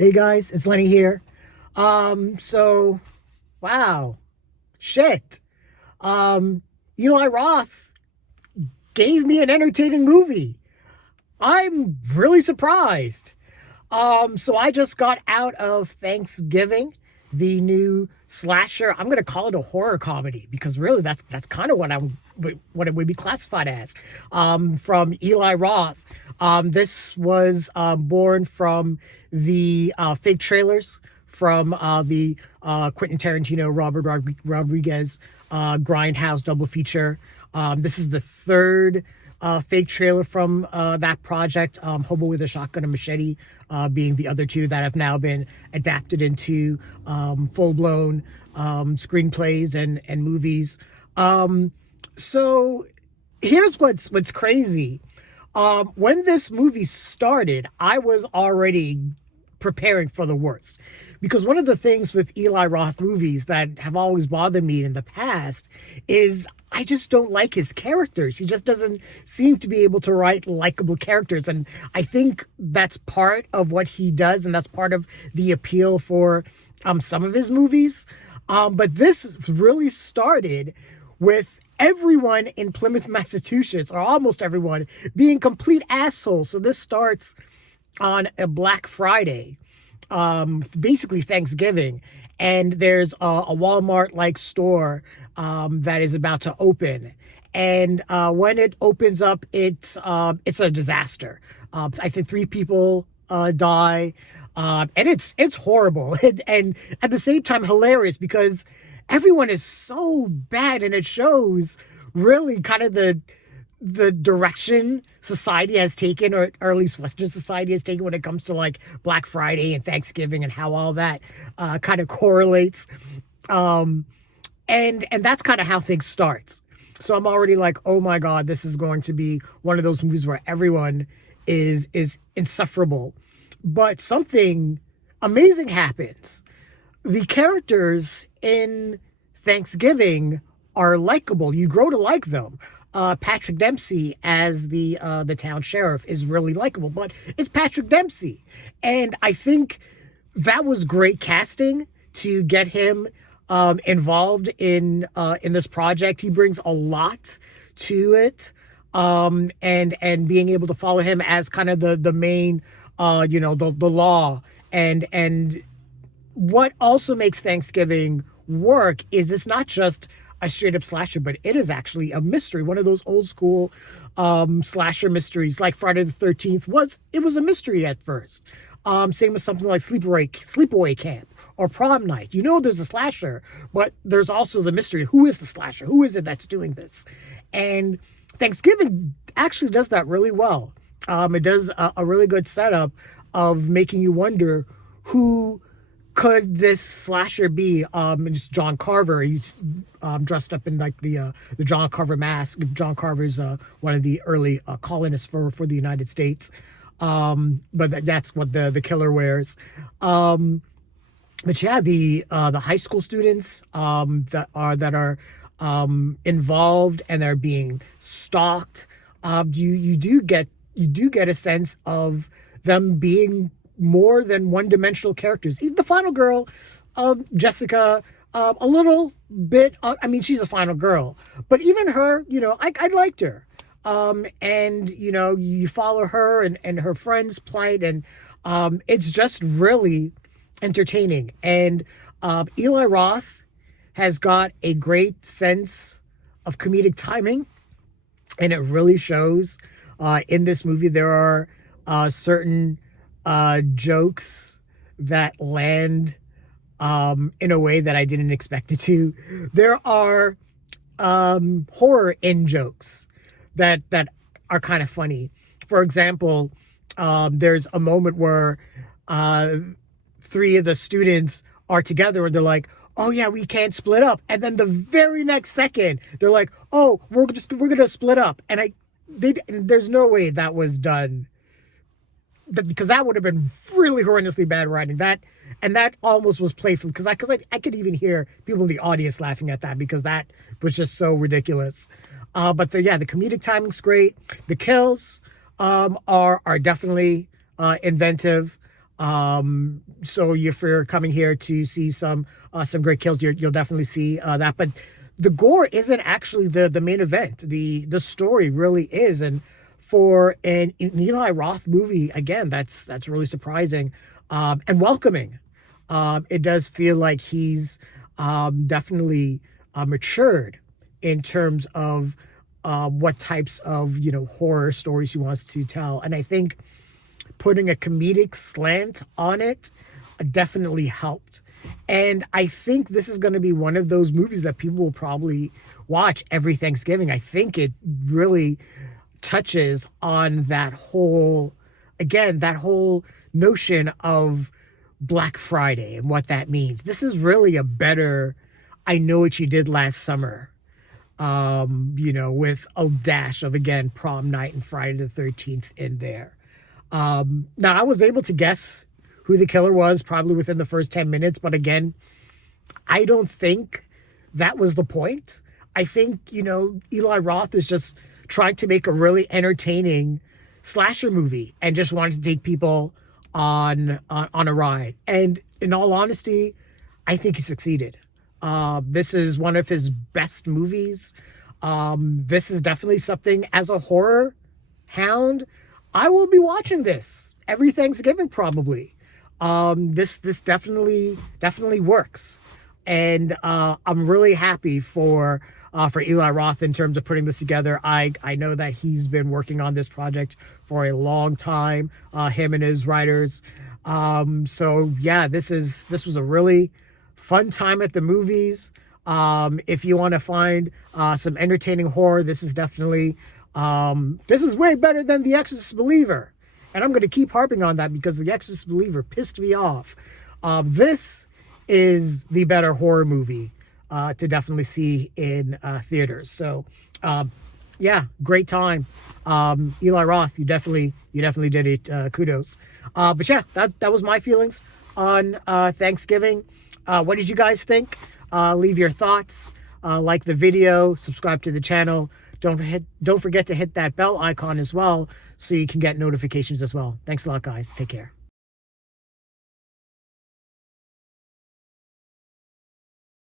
Hey guys, it's Lenny here. So wow, shit. Um, Eli Roth gave me an entertaining movie. I'm really surprised. So I just got out of Thanksgiving, the new slasher. I'm gonna call it a horror comedy because really that's kind of what it would be classified as. From Eli Roth. This was born from the fake trailers from the Quentin Tarantino, Rodriguez Grindhouse double feature. This is the third fake trailer from that project, Hobo with a Shotgun and Machete being the other two that have now been adapted into full-blown screenplays and movies. So here's what's crazy. When this movie started, I was already preparing for the worst. Because one of the things with Eli Roth movies that have always bothered me in the past is I just don't like his characters. He just doesn't seem to be able to write likable characters. And I think that's part of what he does, and that's part of the appeal for some of his movies. But this really started with everyone in Plymouth, Massachusetts, or almost everyone, being complete assholes. So this starts on a Black Friday, basically Thanksgiving, and there's a Walmart-like store that is about to open. And when it opens up, it's a disaster. I think three people die, and it's horrible, and at the same time hilarious because everyone is so bad, and it shows really kind of the direction society has taken, or at least Western society has taken when it comes to like Black Friday and Thanksgiving and how all that kind of correlates. And that's kind of how things starts. So I'm already like, oh my God, this is going to be one of those movies where everyone is insufferable. But something amazing happens. The characters in Thanksgiving are likable. You grow to like them. Patrick Dempsey as the town sheriff is really likable, but it's Patrick Dempsey, and I think that was great casting to get him involved in this project. He brings a lot to it, and being able to follow him as kind of the main, the law, and what also makes Thanksgiving work is it's not just a straight up slasher, but it is actually a mystery. One of those old school slasher mysteries, like Friday the 13th was a mystery at first. Same with something like Sleepaway Camp or Prom Night. You know, there's a slasher, but there's also the mystery. Who is the slasher? Who is it that's doing this? And Thanksgiving actually does that really well. It does a really good setup of making you wonder who could this slasher be. It's John Carver. He's dressed up in like the John Carver mask. John Carver's one of the early colonists for the United States. But that's what the killer wears. But yeah, the high school students that are involved and they're being stalked. You do get a sense of them being more than one-dimensional characters. Even the final girl, Jessica, a little bit. I mean, she's a final girl, but even her, I liked her. And you follow her and her friend's plight, and it's just really entertaining. And Eli Roth has got a great sense of comedic timing, and it really shows in this movie. There are certain jokes that land in a way that I didn't expect it to. There are horror in jokes that are kind of funny. For example, there's a moment where three of the students are together and they're like, "Oh yeah, we can't split up." And then the very next second, they're like, "Oh, we're gonna split up." And there's no way that was done, because that would have been really horrendously bad writing. That almost was playful because I could even hear people in the audience laughing at that because that was just so ridiculous. But the comedic timing's great. The kills are definitely inventive. So if you're coming here to see some great kills, you'll definitely see that. But the gore isn't actually the main event. The story really is, and for an Eli Roth movie, again, that's really surprising and welcoming. It does feel like he's definitely matured in terms of what types of horror stories he wants to tell, and I think putting a comedic slant on it definitely helped. And I think this is going to be one of those movies that people will probably watch every Thanksgiving. I think it really touches on that whole notion of Black Friday and what that means. This is really a better I Know What You Did Last Summer, with a dash of, again, Prom Night and Friday the 13th in there. Now, I was able to guess who the killer was probably within the first 10 minutes, but again, I don't think that was the point. I think, Eli Roth is just trying to make a really entertaining slasher movie and just wanted to take people on a ride. And in all honesty, I think he succeeded. This is one of his best movies. This is definitely something, as a horror hound, I will be watching this every Thanksgiving probably. This definitely works, and I'm really happy for Eli Roth in terms of putting this together. I know that he's been working on this project for a long time. Him and his writers. So yeah, this was a really fun time at the movies. If you want to find some entertaining horror, this is definitely. This is way better than The Exorcist Believer. And I'm going to keep harping on that because The Exorcist Believer pissed me off. This is the better horror movie to definitely see in theaters. So, yeah, great time. Eli Roth, you definitely did it. Kudos. But yeah, that was my feelings on Thanksgiving. What did you guys think? Leave your thoughts. Like the video, subscribe to the channel. Don't forget to hit that bell icon as well so you can get notifications as well. Thanks a lot, guys. Take care.